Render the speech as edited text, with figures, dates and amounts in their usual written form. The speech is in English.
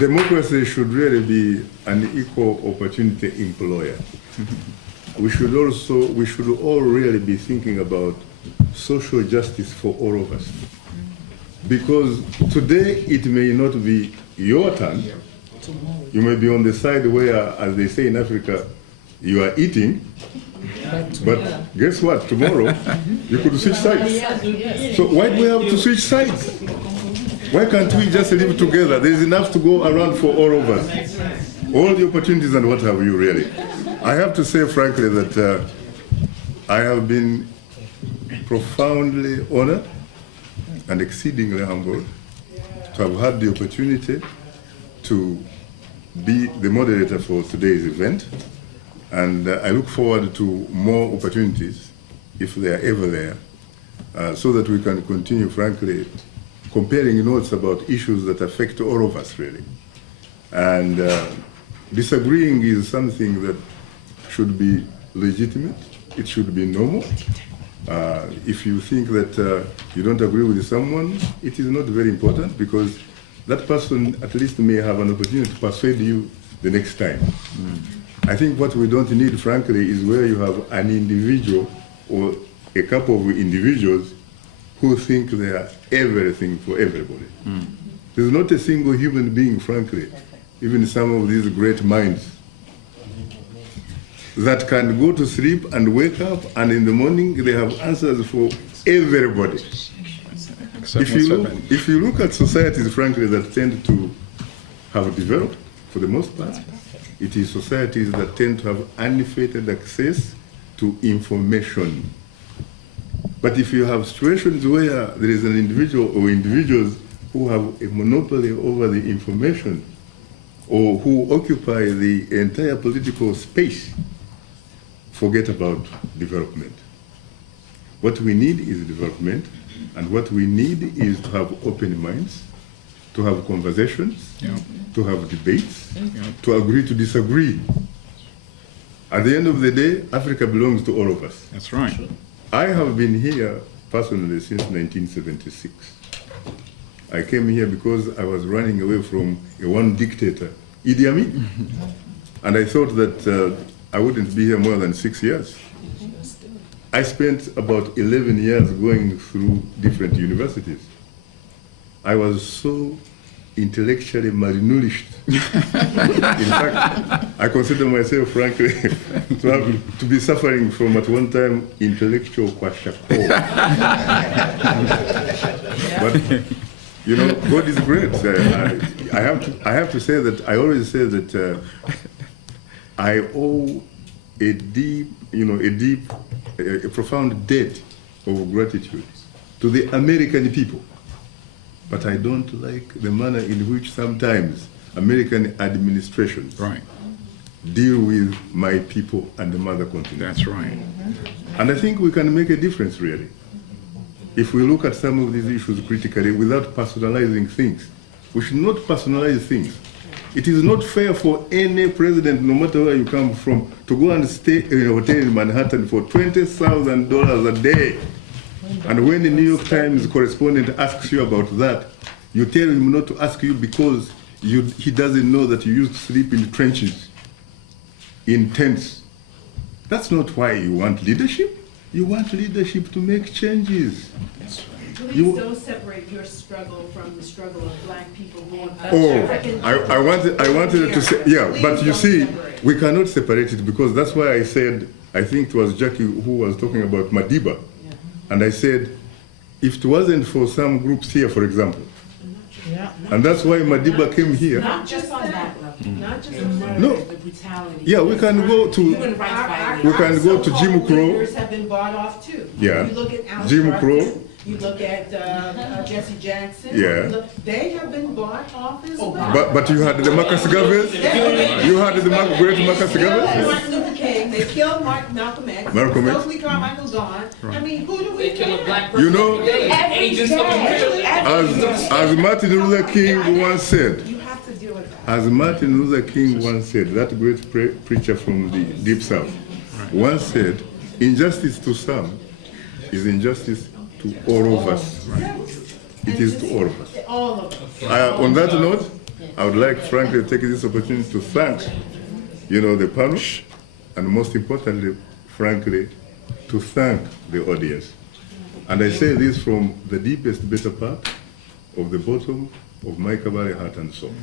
democracy should really be an equal opportunity employer. We should all really be thinking about social justice for all of us. Because today it may not be your turn. You may be on the side where, as they say in Africa, you are eating. But guess what? Tomorrow you could switch sides. So why do we have to switch sides? Why can't we just live together? There's enough to go around for all of us. All the opportunities and what have you, really. I have to say, frankly, that I have been profoundly honored and exceedingly humbled to have had the opportunity to be the moderator for today's event. And I look forward to more opportunities, if they are ever there, so that we can continue, frankly, comparing notes about issues that affect all of us, really. And disagreeing is something that should be legitimate. It should be normal. If you think that you don't agree with someone, it is not very important, because that person at least may have an opportunity to persuade you the next time. I think what we don't need, frankly, is where you have an individual or a couple of individuals who think they are everything for everybody. There's not a single human being, frankly, even some of these great minds, that can go to sleep and wake up, and in the morning they have answers for everybody. If you look at societies, frankly, that tend to have developed, for the most part, it is societies that tend to have unfettered access to information. But if you have situations where there is an individual or individuals who have a monopoly over the information, or who occupy the entire political space, forget about development. What we need is development, and what we need is to have open minds, to have conversations, to have debates, to agree to disagree. At the end of the day, Africa belongs to all of us. That's right. I have been here personally since 1976. I came here because I was running away from one dictator, Idi Amin. And I thought that I wouldn't be here more than 6 years. I spent about 11 years going through different universities. I was so intellectually malnourished. In fact, I consider myself, frankly, to be suffering from, at one time, intellectual kwashiorkor. But, you know, God is great. I have to say that, I always say that I owe a profound debt of gratitude to the American people. But I don't like the manner in which sometimes American administrations deal with my people and the mother continent. That's right. And I think we can make a difference, really, if we look at some of these issues critically without personalizing things. We should not personalize things. It is not fair for any president, no matter where you come from, to go and stay in a hotel in Manhattan for $20,000 a day. And when the New York Times correspondent asks you about that, you tell him not to ask you because he doesn't know that you used to sleep in trenches, in tents. That's not why you want leadership. You want leadership to make changes. Please don't separate your struggle from the struggle of black people who want I wanted to say, yeah, but you see, we cannot separate it, because that's why I said, I think it was Jackie who was talking about Madiba. And I said, if it wasn't for some groups here, for example, and that's why Madiba came here. Not just on that level. Not just on that No. the brutality. Yeah, we can go to Jim Crow. Leaders have been bought off too. Yeah. You look at Al Jim Sharpton, Crow. You look at Jesse Jackson. Yeah. They have been bought off as well. But you had the Marcus Garvey. You had the great Marcus Garvey. Martin Luther King. They killed Malcolm X. Malcolm X. Stokely Carmichael's gone. I mean, who do we Kill a care? black person. You know, Agents of the as Martin Luther King once said, You have to deal with that. as Martin Luther King once said, that great preacher from the Deep South, once said, injustice to some is injustice to all of us. It is to all of us. All of us. On that note, I would like, frankly, to take this opportunity to thank, the panel, and most importantly, frankly, to thank the audience. And I say this from the deepest, better part of the bottom of my Kabale heart and soul.